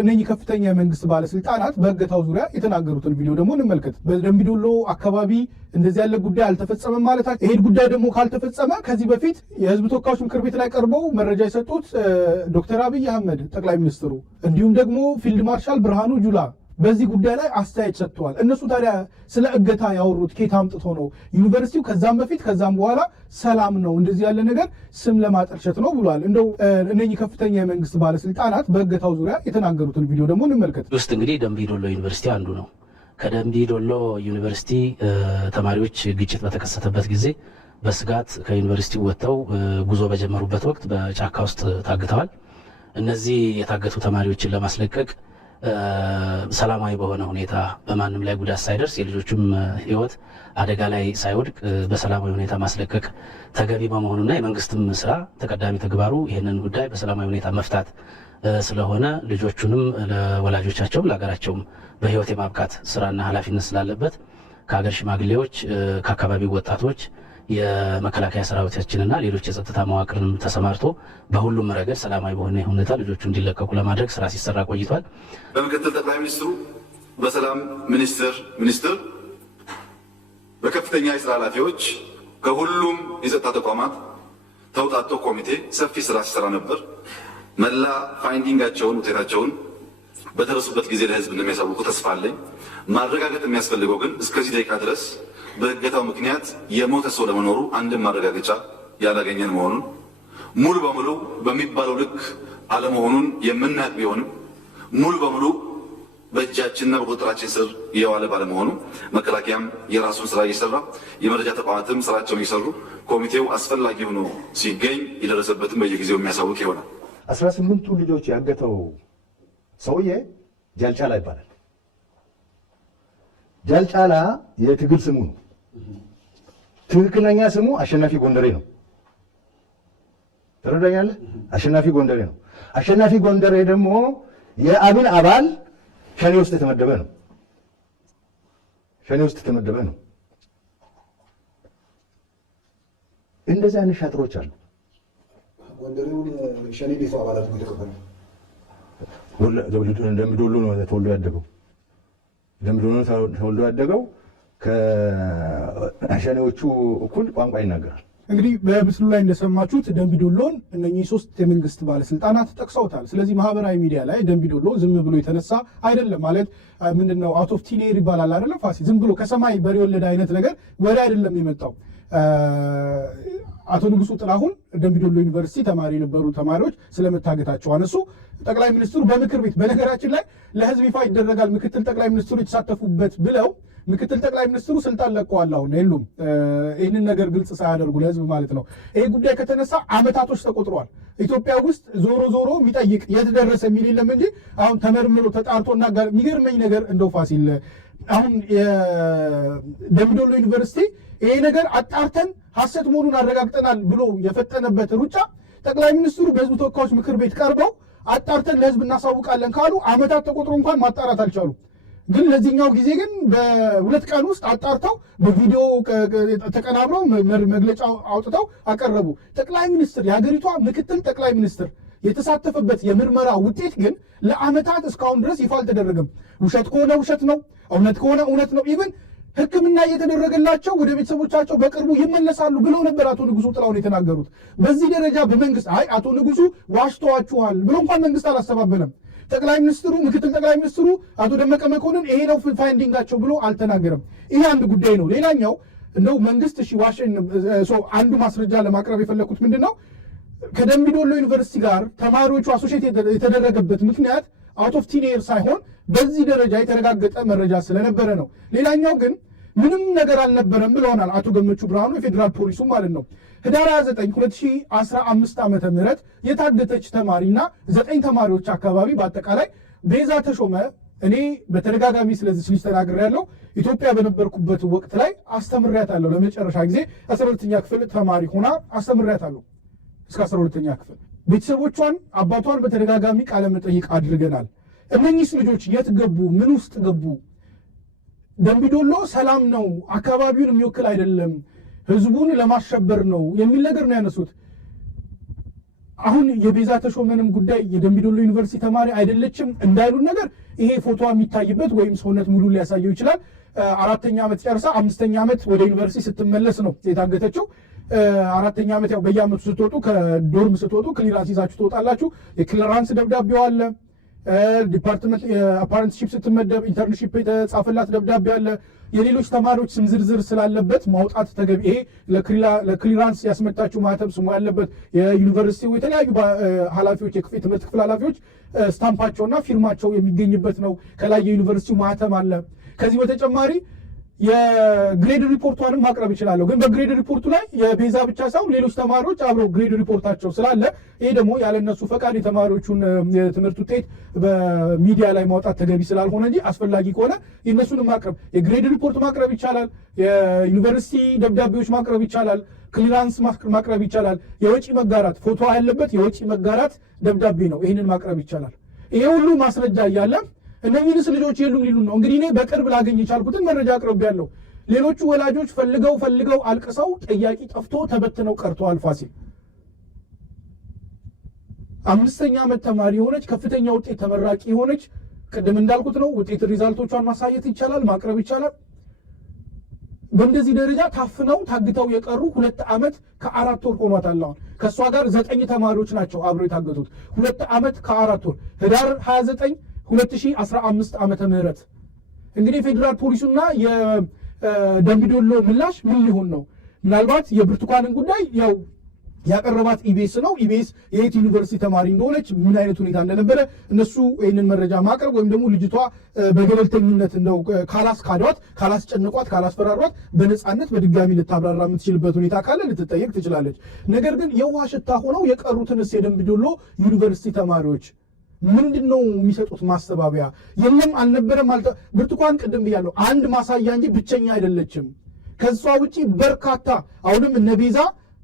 እነኚህ ከፍተኛ የመንግስት ባለስልጣናት በእገታው ዙሪያ የተናገሩትን ቪዲዮ ደግሞ እንመልከት። በደምቢ ዶሎ አካባቢ እንደዚህ ያለ ጉዳይ አልተፈጸመም ማለታቸው፣ ይሄ ጉዳይ ደግሞ ካልተፈጸመ ከዚህ በፊት የህዝብ ተወካዮች ምክር ቤት ላይ ቀርበው መረጃ የሰጡት ዶክተር አብይ አህመድ ጠቅላይ ሚኒስትሩ እንዲሁም ደግሞ ፊልድ ማርሻል ብርሃኑ ጁላ በዚህ ጉዳይ ላይ አስተያየት ሰጥተዋል። እነሱ ታዲያ ስለ እገታ ያወሩት ኬት አምጥቶ ነው? ዩኒቨርሲቲው ከዛም በፊት ከዛም በኋላ ሰላም ነው፣ እንደዚህ ያለ ነገር ስም ለማጠልሸት ነው ብሏል። እንደው እነኚህ ከፍተኛ የመንግስት ባለስልጣናት በእገታው ዙሪያ የተናገሩትን ቪዲዮ ደግሞ እንመልከት። ውስጥ እንግዲህ ደምቢ ዶሎ ዩኒቨርሲቲ አንዱ ነው። ከደምቢ ዶሎ ዩኒቨርሲቲ ተማሪዎች ግጭት በተከሰተበት ጊዜ በስጋት ከዩኒቨርሲቲ ወጥተው ጉዞ በጀመሩበት ወቅት በጫካ ውስጥ ታግተዋል። እነዚህ የታገቱ ተማሪዎችን ለማስለቀቅ ሰላማዊ በሆነ ሁኔታ በማንም ላይ ጉዳት ሳይደርስ የልጆቹም ህይወት አደጋ ላይ ሳይወድቅ በሰላማዊ ሁኔታ ማስለቀቅ ተገቢ በመሆኑና የመንግስትም ስራ ተቀዳሚ ተግባሩ ይህንን ጉዳይ በሰላማዊ ሁኔታ መፍታት ስለሆነ ልጆቹንም ለወላጆቻቸውም ለሀገራቸውም በህይወት የማብቃት ስራና ኃላፊነት ስላለበት ከሀገር ሽማግሌዎች፣ ከአካባቢው ወጣቶች፣ የመከላከያ ሰራዊታችንና ሌሎች የጸጥታ መዋቅርንም ተሰማርቶ በሁሉም ረገድ ሰላማዊ በሆነ ሁኔታ ልጆቹ እንዲለቀቁ ለማድረግ ስራ ሲሰራ ቆይቷል። በምክትል ጠቅላይ ሚኒስትሩ፣ በሰላም ሚኒስትር፣ በከፍተኛ የስራ ኃላፊዎች ከሁሉም የጸጥታ ተቋማት ተውጣጦ ኮሚቴ ሰፊ ስራ ሲሰራ ነበር። መላ ፋይንዲንጋቸውን ውጤታቸውን በደረሱበት ጊዜ ለህዝብ እንደሚያሳውቁ ተስፋ አለኝ። ማረጋገጥ የሚያስፈልገው ግን እስከዚህ ደቂቃ ድረስ በእገታው ምክንያት የሞተ ሰው ለመኖሩ አንድም ማረጋገጫ ያላገኘን መሆኑን ሙሉ በሙሉ በሚባለው ልክ አለመሆኑን የምናውቅ ቢሆንም ሙሉ በሙሉ በእጃችንና በቁጥጥራችን ስር የዋለ ባለመሆኑ መከላከያም የራሱን ስራ እየሰራ የመረጃ ተቋማትም ስራቸውን እየሰሩ ኮሚቴው አስፈላጊ ሆኖ ሲገኝ የደረሰበትን በየጊዜው የሚያሳውቅ ይሆናል። 18ቱ ልጆች ያገተው ሰውዬ ጃልጫላ ይባላል። ጃልጫላ የትግል ስሙ ነው። ትክክለኛ ስሙ አሸናፊ ጎንደሬ ነው። ተረዳኛለህ? አሸናፊ ጎንደሬ ነው። አሸናፊ ጎንደሬ ደግሞ የአብን አባል ሸኔ ውስጥ የተመደበ ነው። ሸኔ ውስጥ የተመደበ ነው። እንደዚህ አይነት ሻጥሮች አሉ። ጎንደሬውን ሸኔ ቤቱ አባላት ነው የተቀበለው። ደምቢ ዶሎ ነው ተወልዶ ያደገው። ደምቢ ዶሎ ተወልዶ ያደገው ከሸኔዎቹ እኩል ቋንቋ ይናገራል። እንግዲህ በምስሉ ላይ እንደሰማችሁት ደምቢ ዶሎን እነኚህ 3 የመንግስት ባለስልጣናት ጠቅሰውታል። ስለዚህ ማህበራዊ ሚዲያ ላይ ደምቢ ዶሎ ዝም ብሎ የተነሳ አይደለም ማለት ምንድነው አውት ኦፍ ቲን ኤር ይባላል አይደለም ፋሲል፣ ዝም ብሎ ከሰማይ በሬ ወለደ አይነት ነገር ወሬ አይደለም የመጣው። አቶ ንጉሱ ጥላሁን ደምቢ ዶሎ ዩኒቨርሲቲ ተማሪ የነበሩ ተማሪዎች ስለመታገታቸው አነሱ። ጠቅላይ ሚኒስትሩ በምክር ቤት በነገራችን ላይ ለህዝብ ይፋ ይደረጋል ምክትል ጠቅላይ ሚኒስትሩ የተሳተፉበት ብለው ምክትል ጠቅላይ ሚኒስትሩ ስልጣን ለቀዋል። አሁን የሉም። ይህንን ነገር ግልጽ ሳያደርጉ ለህዝብ ማለት ነው። ይሄ ጉዳይ ከተነሳ አመታቶች ተቆጥረዋል። ኢትዮጵያ ውስጥ ዞሮ ዞሮ የሚጠይቅ የት ደረሰ የሚል የለም እንጂ አሁን ተመርምሮ ተጣርቶ እና የሚገርመኝ ነገር እንደው ፋሲል አሁን የደምቢ ዶሎ ዩኒቨርሲቲ ይሄ ነገር አጣርተን ሐሰት መሆኑን አረጋግጠናል ብሎ የፈጠነበት ሩጫ ጠቅላይ ሚኒስትሩ በህዝብ ተወካዮች ምክር ቤት ቀርበው አጣርተን ለህዝብ እናሳውቃለን ካሉ አመታት ተቆጥሮ እንኳን ማጣራት አልቻሉም። ግን ለዚህኛው ጊዜ ግን በሁለት ቀን ውስጥ አጣርተው በቪዲዮ ተቀናብረው መግለጫ አውጥተው አቀረቡ። ጠቅላይ ሚኒስትር የሀገሪቷ ምክትል ጠቅላይ ሚኒስትር የተሳተፈበት የምርመራ ውጤት ግን ለአመታት እስካሁን ድረስ ይፋ አልተደረገም። ውሸት ከሆነ ውሸት ነው፣ እውነት ከሆነ እውነት ነው። ኢቭን ሕክምና እየተደረገላቸው ወደ ቤተሰቦቻቸው በቅርቡ ይመለሳሉ ብለው ነበር አቶ ንጉሱ ጥላሁን የተናገሩት። በዚህ ደረጃ በመንግስት አይ አቶ ንጉሱ ዋሽተዋችኋል ብሎ እንኳን መንግስት አላስተባበለም። ጠቅላይ ሚኒስትሩ ምክትል ጠቅላይ ሚኒስትሩ አቶ ደመቀ መኮንን ይሄ ነው ፋይንዲንጋቸው ብሎ አልተናገረም። ይሄ አንድ ጉዳይ ነው። ሌላኛው እንደው መንግስት እሺ ዋሸን አንዱ ማስረጃ ለማቅረብ የፈለኩት ምንድነው ከደምቢ ዶሎ ዩኒቨርሲቲ ጋር ተማሪዎቹ አሶሺየት የተደረገበት ምክንያት አውት ኦፍ ቲን ኤር ሳይሆን በዚህ ደረጃ የተረጋገጠ መረጃ ስለነበረ ነው። ሌላኛው ግን ምንም ነገር አልነበረም ብለውናል አቶ ገመቹ ብርሃኑ የፌዴራል ፖሊሱ ማለት ነው። ህዳር 29 2015 ዓመተ ምህረት የታገተች ተማሪና 9 ተማሪዎች አካባቢ በአጠቃላይ ቤዛ ተሾመ እኔ በተደጋጋሚ ስለዚህ ልጅ ተናግሬያለሁ። ኢትዮጵያ በነበርኩበት ወቅት ላይ አስተምሬያታለሁ። ለመጨረሻ ጊዜ 12ኛ ክፍል ተማሪ ሆና አስተምሬያታለሁ እስከ 12ኛ ክፍል። ቤተሰቦቿን አባቷን በተደጋጋሚ ቃለ መጠይቅ አድርገናል። እነኚህ ልጆች የት ገቡ? ምን ውስጥ ገቡ? ደምቢ ዶሎ ሰላም ነው፣ አካባቢውን የሚወክል አይደለም፣ ህዝቡን ለማሸበር ነው የሚል ነገር ነው ያነሱት። አሁን የቤዛ ተሾመንም ጉዳይ የደምቢዶሎ ዩኒቨርሲቲ ተማሪ አይደለችም እንዳይሉን ነገር ይሄ ፎቶ የሚታይበት ወይም ሰውነት ሙሉ ሊያሳየው ይችላል። 4ኛ ዓመት ጨርሳ 5ኛ ዓመት ወደ ዩኒቨርሲቲ ስትመለስ ነው የታገተችው። 4ኛ ዓመት ያው በየዓመቱ ስትወጡ ከዶርም ስትወጡ ክሊራንስ ይዛችሁ ትወጣላችሁ። የክሊራንስ ደብዳቤው አለ። ዲፓርትመንት አፓረንትሺፕ ስትመደብ ኢንተርንሺፕ የተጻፈላት ደብዳቤ አለ። የሌሎች ተማሪዎች ስም ዝርዝር ስላለበት ማውጣት ተገቢ። ይሄ ለክሊራንስ ያስመጣችው ማህተም ስሙ ያለበት የዩኒቨርሲቲው የተለያዩ ኃላፊዎች የትምህርት ክፍል ኃላፊዎች ስታምፓቸውና ፊርማቸው የሚገኝበት ነው። ከላይ የዩኒቨርሲቲው ማህተም አለ። ከዚህ በተጨማሪ የግሬድ ሪፖርቷንም ማቅረብ ይችላለሁ። ግን በግሬድ ሪፖርቱ ላይ የቤዛ ብቻ ሳይሆን ሌሎች ተማሪዎች አብረው ግሬድ ሪፖርታቸው ስላለ ይሄ ደግሞ ያለነሱ ፈቃድ የተማሪዎቹን የትምህርት ውጤት በሚዲያ ላይ ማውጣት ተገቢ ስላልሆነ እንጂ አስፈላጊ ከሆነ የእነሱንም ማቅረብ የግሬድ ሪፖርት ማቅረብ ይቻላል። የዩኒቨርሲቲ ደብዳቤዎች ማቅረብ ይቻላል። ክሊራንስ ማቅረብ ይቻላል። የወጪ መጋራት ፎቶ ያለበት የወጪ መጋራት ደብዳቤ ነው። ይህንን ማቅረብ ይቻላል። ይሄ ሁሉ ማስረጃ እያለ እነኚህንስ ልጆች የሉም ሊሉን ነው። እንግዲህ እኔ በቅርብ ላገኝ የቻልኩትን መረጃ አቅርቤያለሁ። ሌሎቹ ወላጆች ፈልገው አልቅሰው ጠያቂ ጠፍቶ ተበትነው ቀርተዋል። ፋሲል 5ኛ ዓመት ተማሪ የሆነች ከፍተኛ ውጤት ተመራቂ የሆነች ቅድም እንዳልኩት ነው ውጤት ሪዛልቶቿን ማሳየት ይቻላል፣ ማቅረብ ይቻላል። በእንደዚህ ደረጃ ታፍነው ታግተው የቀሩ 2 ዓመት ከ4 ወር ሆኗታል። አሁን ከእሷ ጋር 9 ተማሪዎች ናቸው አብረው የታገቱት 2 ዓመት ከ4 ወር ህዳር 29 2015 ዓመተ ምህረት እንግዲህ ፌዴራል ፖሊሱና የደምቢዶሎ ምላሽ ምን ሊሆን ነው? ምናልባት የብርቱካንን ጉዳይ ያው ያቀረባት ኢቢኤስ ነው። ኢቢኤስ የየት ዩኒቨርሲቲ ተማሪ እንደሆነች ምን አይነት ሁኔታ እንደነበረ እነሱ ይህንን መረጃ ማቅረብ ወይም ደግሞ ልጅቷ በገለልተኝነት እንደው ካላስካዷት፣ ካላስጨንቋት፣ ካላስፈራሯት በነፃነት በድጋሚ ልታብራራ የምትችልበት ሁኔታ ካለ ልትጠየቅ ትችላለች። ነገር ግን የውሃ ሽታ ሆነው የቀሩትንስ የደምቢዶሎ ዩኒቨርሲቲ ተማሪዎች ምንድን ነው የሚሰጡት ማስተባበያ? የለም አልነበረም። ብርቱካን ቅድም ብያለሁ አንድ ማሳያ እንጂ ብቸኛ አይደለችም። ከሷ ውጪ በርካታ አሁንም እነ ቤዛ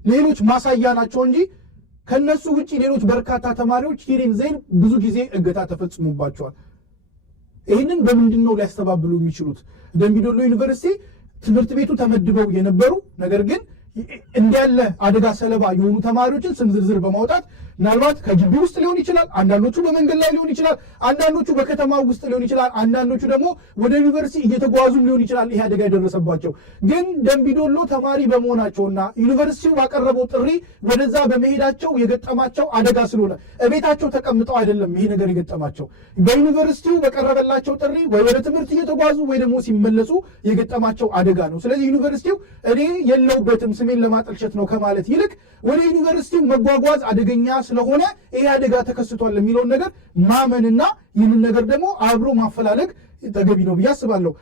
ሌሎች ማሳያ ናቸው እንጂ ከነሱ ውጪ ሌሎች በርካታ ተማሪዎች ሂሬን ዘይን ብዙ ጊዜ እገታ ተፈጽሞባቸዋል። ይህንን በምንድን ነው ሊያስተባብሉ የሚችሉት? ደምቢዶሎ ዩኒቨርሲቲ ትምህርት ቤቱ ተመድበው የነበሩ ነገር ግን እንዲያለ አደጋ ሰለባ የሆኑ ተማሪዎችን ስም ዝርዝር በማውጣት ምናልባት ከግቢ ውስጥ ሊሆን ይችላል፣ አንዳንዶቹ በመንገድ ላይ ሊሆን ይችላል፣ አንዳንዶቹ በከተማ ውስጥ ሊሆን ይችላል፣ አንዳንዶቹ ደግሞ ወደ ዩኒቨርሲቲ እየተጓዙም ሊሆን ይችላል። ይሄ አደጋ የደረሰባቸው ግን ደምቢዶሎ ተማሪ በመሆናቸውና ዩኒቨርሲቲው ባቀረበው ጥሪ ወደዛ በመሄዳቸው የገጠማቸው አደጋ ስለሆነ እቤታቸው ተቀምጠው አይደለም ይሄ ነገር የገጠማቸው። በዩኒቨርሲቲው በቀረበላቸው ጥሪ ወይ ወደ ትምህርት እየተጓዙ ወይ ደግሞ ሲመለሱ የገጠማቸው አደጋ ነው። ስለዚህ ዩኒቨርሲቲው እኔ የለውበትም ስሜን ለማጠልሸት ነው ከማለት ይልቅ ወደ ዩኒቨርሲቲው መጓጓዝ አደገኛ ስለሆነ ይሄ አደጋ ተከስቷል የሚለውን ነገር ማመንና ይህንን ነገር ደግሞ አብሮ ማፈላለግ ተገቢ ነው ብዬ አስባለሁ።